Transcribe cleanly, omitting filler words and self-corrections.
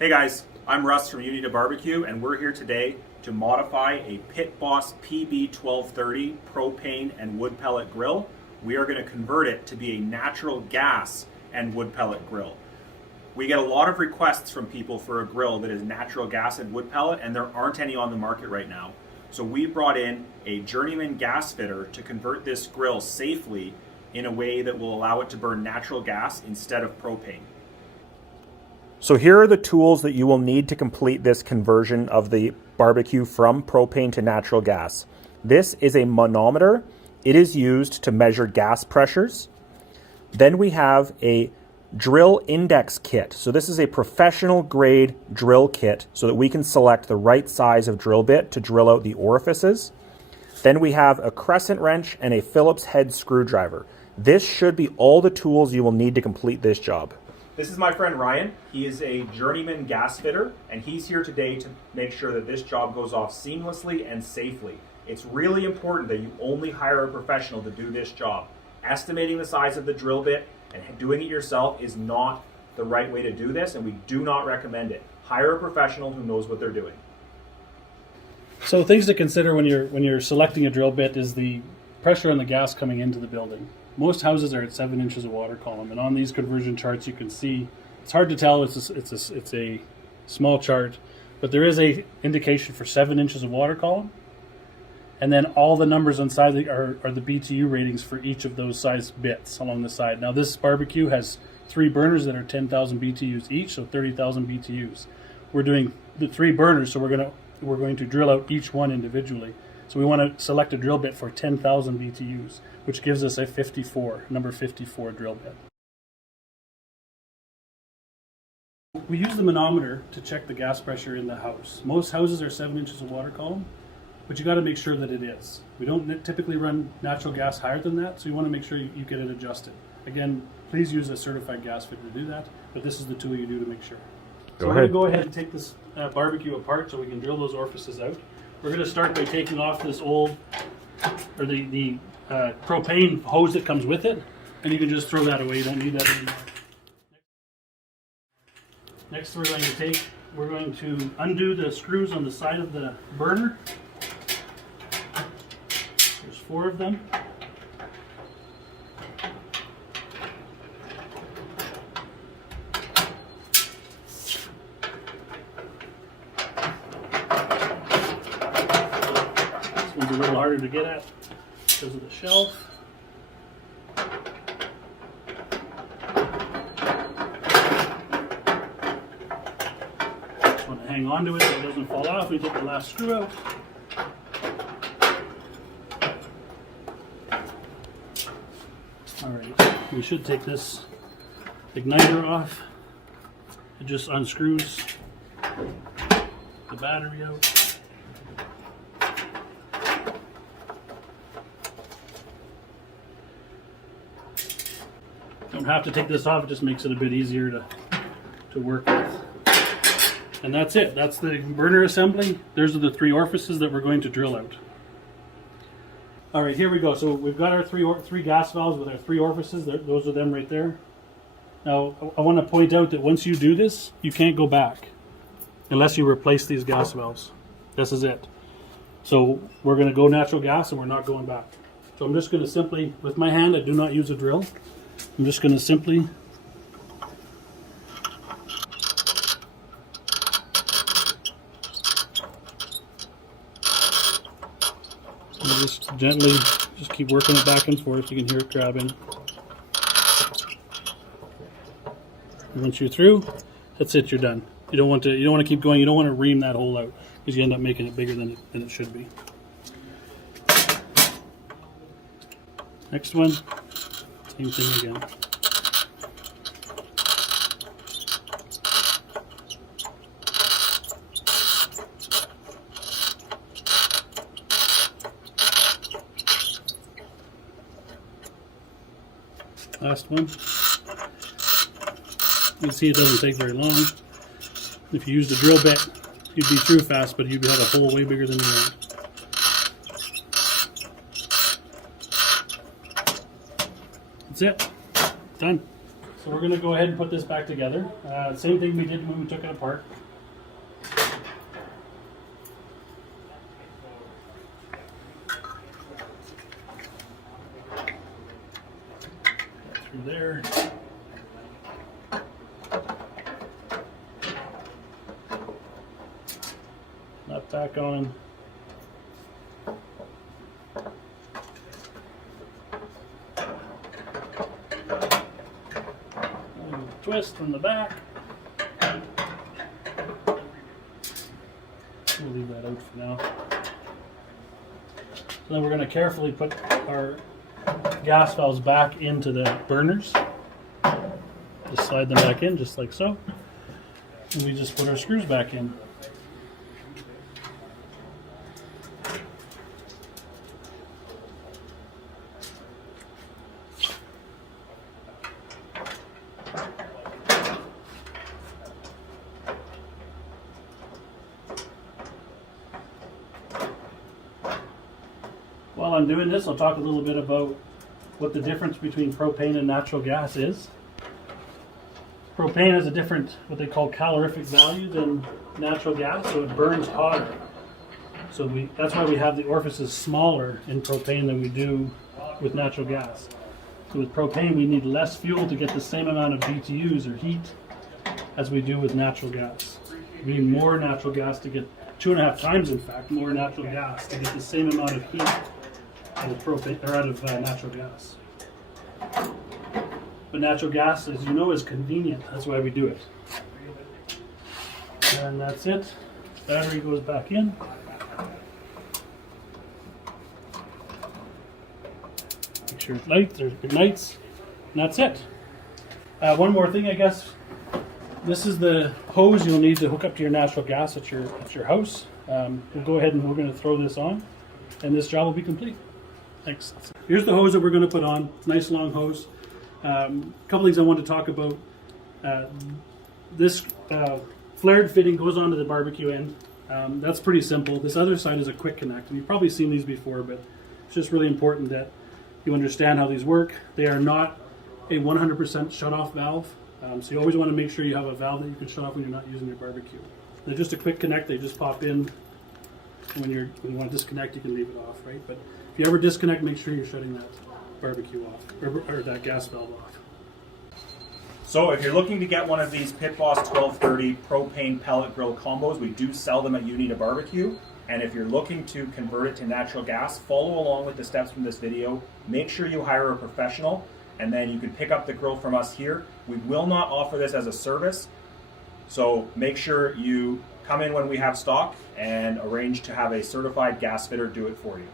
Hey guys, I'm Russ from Unita BBQ, and we're here today to modify a PITBOSS PB1230 propane and wood pellet grill. We are going to convert it to be a natural gas and wood pellet grill. We get a lot of requests from people for a grill that is natural gas and wood pellet, and there aren't any on the market right now. So we brought in a journeyman gas fitter to convert this grill safely in a way that will allow it to burn natural gas instead of propane. So here are the tools that you will need to complete this conversion of the barbecue from propane to natural gas. This is a manometer. It is used to measure gas pressures. Then we have a drill index kit. So this is a professional grade drill kit so that we can select the right size of drill bit to drill out the orifices. Then we have a crescent wrench and a Phillips head screwdriver. This should be all the tools you will need to complete this job. This is my friend Ryan. He is a journeyman gas fitter, and he's here today to make sure that this job goes off seamlessly and safely. It's really important that you only hire a professional to do this job. Estimating the size of the drill bit and doing it yourself is not the right way to do this, and we do not recommend it. Hire a professional who knows what they're doing. So things to consider when you're selecting a drill bit is the pressure on the gas coming into the building. Most houses are at 7 inches of water column, and on these conversion charts you can see, it's hard to tell, it's a small chart, but there is a indication for 7 inches of water column, and then all the numbers on side are the BTU ratings for each of those size bits along the side. Now this barbecue has 3 burners that are 10,000 BTUs each, so 30,000 BTUs. We're doing the 3 burners, so we're going to drill out each one individually. So we want to select a drill bit for 10,000 BTUs, which gives us a number 54 drill bit. We use the manometer to check the gas pressure in the house. Most houses are 7 inches of water column, but you got to make sure that it is. We don't typically run natural gas higher than that, so you want to make sure you get it adjusted. Again, please use a certified gas fitter to do that, but this is the tool you do to make sure. So we're going to go ahead and take this barbecue apart so we can drill those orifices out. We're going to start by taking off this old, or the propane hose that comes with it, and you can just throw that away. You don't need that anymore. Next we're going to undo the screws on the side of the burner. There's 4 of them. This one's a little harder to get at because of the shelf. Just want to hang on to it so it doesn't fall off. We take the last screw out. Alright, we should take this igniter off. It just unscrews the battery out. Don't have to take this off, it just makes it a bit easier to work with. And that's it. That's the burner assembly. Those are the 3 orifices that we're going to drill out. Alright, here we go. So we've got our three gas valves with our 3 orifices. Those are them right there. Now, I want to point out that once you do this, you can't go back unless you replace these gas valves. This is it. So we're going to go natural gas and we're not going back. So I'm just going to simply, with my hand, I do not use a drill. I'm just going to simply just gently just keep working it back and forth. You can hear it grabbing. And once you're through, that's it, you're done. You don't want to keep going. You don't want to ream that hole out because you end up making it bigger than it should be. Next one, same thing again. Last one. You can see it doesn't take very long. If you used a drill bit, you'd be through fast, but you'd have a hole way bigger than you want. That's it. Done. So we're going to go ahead and put this back together. Same thing we did when we took it apart. Through there. Nut back on. Twist from the back. We'll leave that out for now. So then we're going to carefully put our gas valves back into the burners. Just slide them back in, just like so. And we just put our screws back in. While I'm doing this, I'll talk a little bit about what the difference between propane and natural gas is. Propane has a different, what they call calorific value than natural gas, so it burns hotter. So that's why we have the orifices smaller in propane than we do with natural gas. So with propane, we need less fuel to get the same amount of BTUs or heat as we do with natural gas. We need more natural gas to get 2.5 times, in fact, more natural gas to get the same amount of heat out of propane or out of natural gas. But natural gas, as you know, is convenient. That's why we do it. And that's it. Battery goes back in. Make sure it lights. There's ignites. And that's it. One more thing, I guess. This is the hose you'll need to hook up to your natural gas at your house. We'll go ahead and we're going to throw this on, and this job will be complete. Thanks. Here's the hose that we're going to put on. Nice long hose. A couple things I want to talk about. This flared fitting goes onto the barbecue end. That's pretty simple. This other side is a quick connect, and you've probably seen these before, but it's just really important that you understand how these work. They are not a 100% shut-off valve, so you always want to make sure you have a valve that you can shut off when you're not using your barbecue. They're just a quick connect. They just pop in. When you want to disconnect, you can leave it off, right? But if you ever disconnect, make sure you're shutting that barbecue off, or that gas valve off. So if you're looking to get one of these PITBOSS 1230 propane pellet grill combos, we do sell them at You Need a Barbecue. And if you're looking to convert it to natural gas, follow along with the steps from this video. Make sure you hire a professional, and then you can pick up the grill from us here. We will not offer this as a service, so make sure you come in when we have stock and arrange to have a certified gas fitter do it for you.